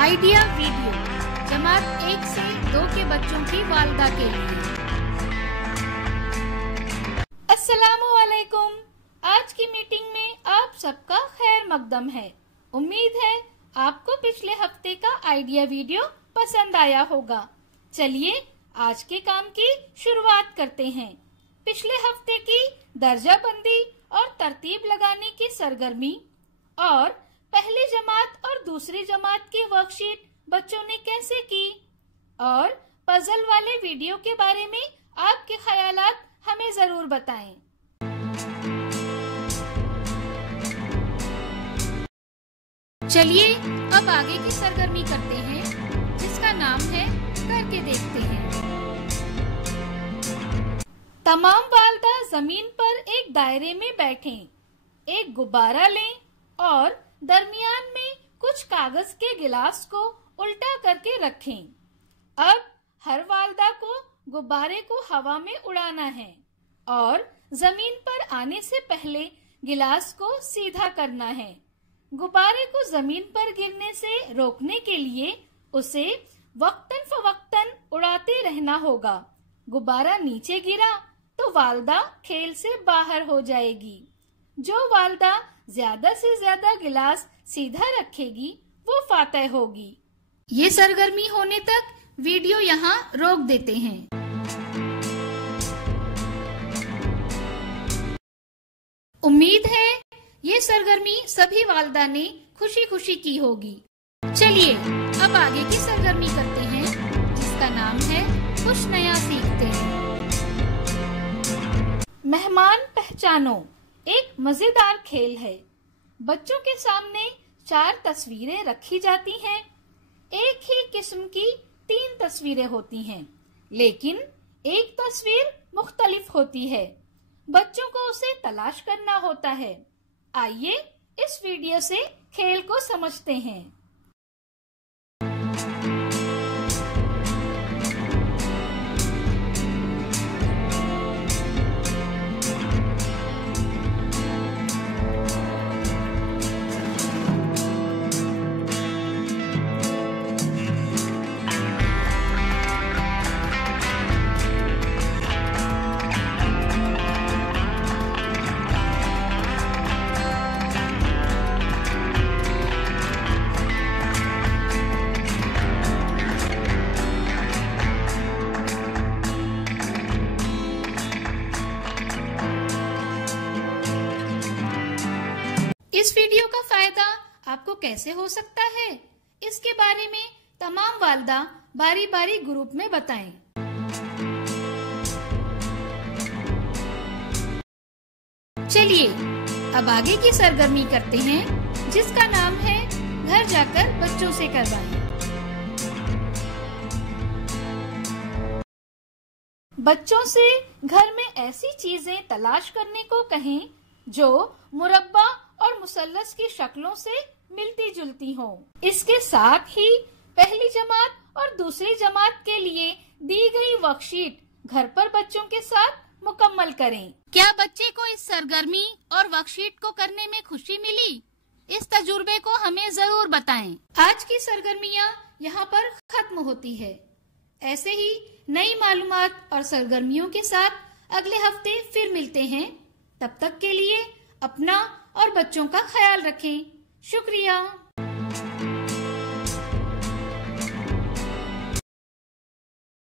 Idea video जमात 1 से 2 के बच्चों की वालिदा के लिए। अस्सलामुअलैकुम। आज की मीटिंग में आप सबका खैर मकदम है। उम्मीद है आपको पिछले हफ्ते का आइडिया वीडियो पसंद आया होगा। चलिए आज के काम की शुरुआत करते हैं। पिछले हफ्ते की दर्जाबंदी और तरतीब लगाने की सरगर्मी और पहली जमात और दूसरी जमात की वर्कशीट बच्चों ने कैसे की और पजल वाले वीडियो के बारे में आपके ख्यालात हमें जरूर बताएं। चलिए अब आगे की सरगर्मी करते हैं जिसका नाम है करके देखते हैं। तमाम वालिदा जमीन पर एक दायरे में बैठें, एक गुब्बारा लें और दरमियान में कुछ कागज के गिलास को उल्टा करके रखें। अब हर वालिदा को गुब्बारे को हवा में उड़ाना है और जमीन पर आने से पहले गिलास को सीधा करना है। गुब्बारे को जमीन पर गिरने से रोकने के लिए उसे वक्तन फवक्तन उड़ाते रहना होगा। गुब्बारा नीचे गिरा तो वालिदा खेल से बाहर हो जाएगी। जो वालिदा ज्यादा से ज्यादा गिलास सीधा रखेगी वो फातह होगी। ये सरगर्मी होने तक वीडियो यहाँ रोक देते हैं। उम्मीद है ये सरगर्मी सभी वालिदा ने खुशी खुशी की होगी। चलिए अब आगे की सरगर्मी करते हैं जिसका नाम है कुछ नया सीखते हैं। मेहमान पहचानो एक मजेदार खेल है। बच्चों के सामने 4 तस्वीरें रखी जाती हैं। एक ही किस्म की 3 तस्वीरें होती हैं, लेकिन एक तस्वीर मुख्तलिफ होती है। बच्चों को उसे तलाश करना होता है। आइए इस वीडियो से खेल को समझते हैं। इस वीडियो का फायदा आपको कैसे हो सकता है, इसके बारे में तमाम वालिदा बारी बारी ग्रुप में बताएं। चलिए अब आगे की सरगर्मी करते हैं जिसका नाम है घर जाकर बच्चों से करवाएं। बच्चों से घर में ऐसी चीजें तलाश करने को कहें जो मुरब्बा और मुसल्लस की शक्लों से मिलती जुलती हों। इसके साथ ही पहली जमात और दूसरी जमात के लिए दी गई वर्कशीट घर पर बच्चों के साथ मुकम्मल करें। क्या बच्चे को इस सरगर्मी और वर्कशीट को करने में खुशी मिली? इस तजुर्बे को हमें जरूर बताएं। आज की सरगर्मियाँ यहाँ पर खत्म होती है। ऐसे ही नई मालूमात और सरगर्मियों के साथ अगले हफ्ते फिर मिलते हैं। तब तक के लिए अपना और बच्चों का ख्याल रखें। शुक्रिया।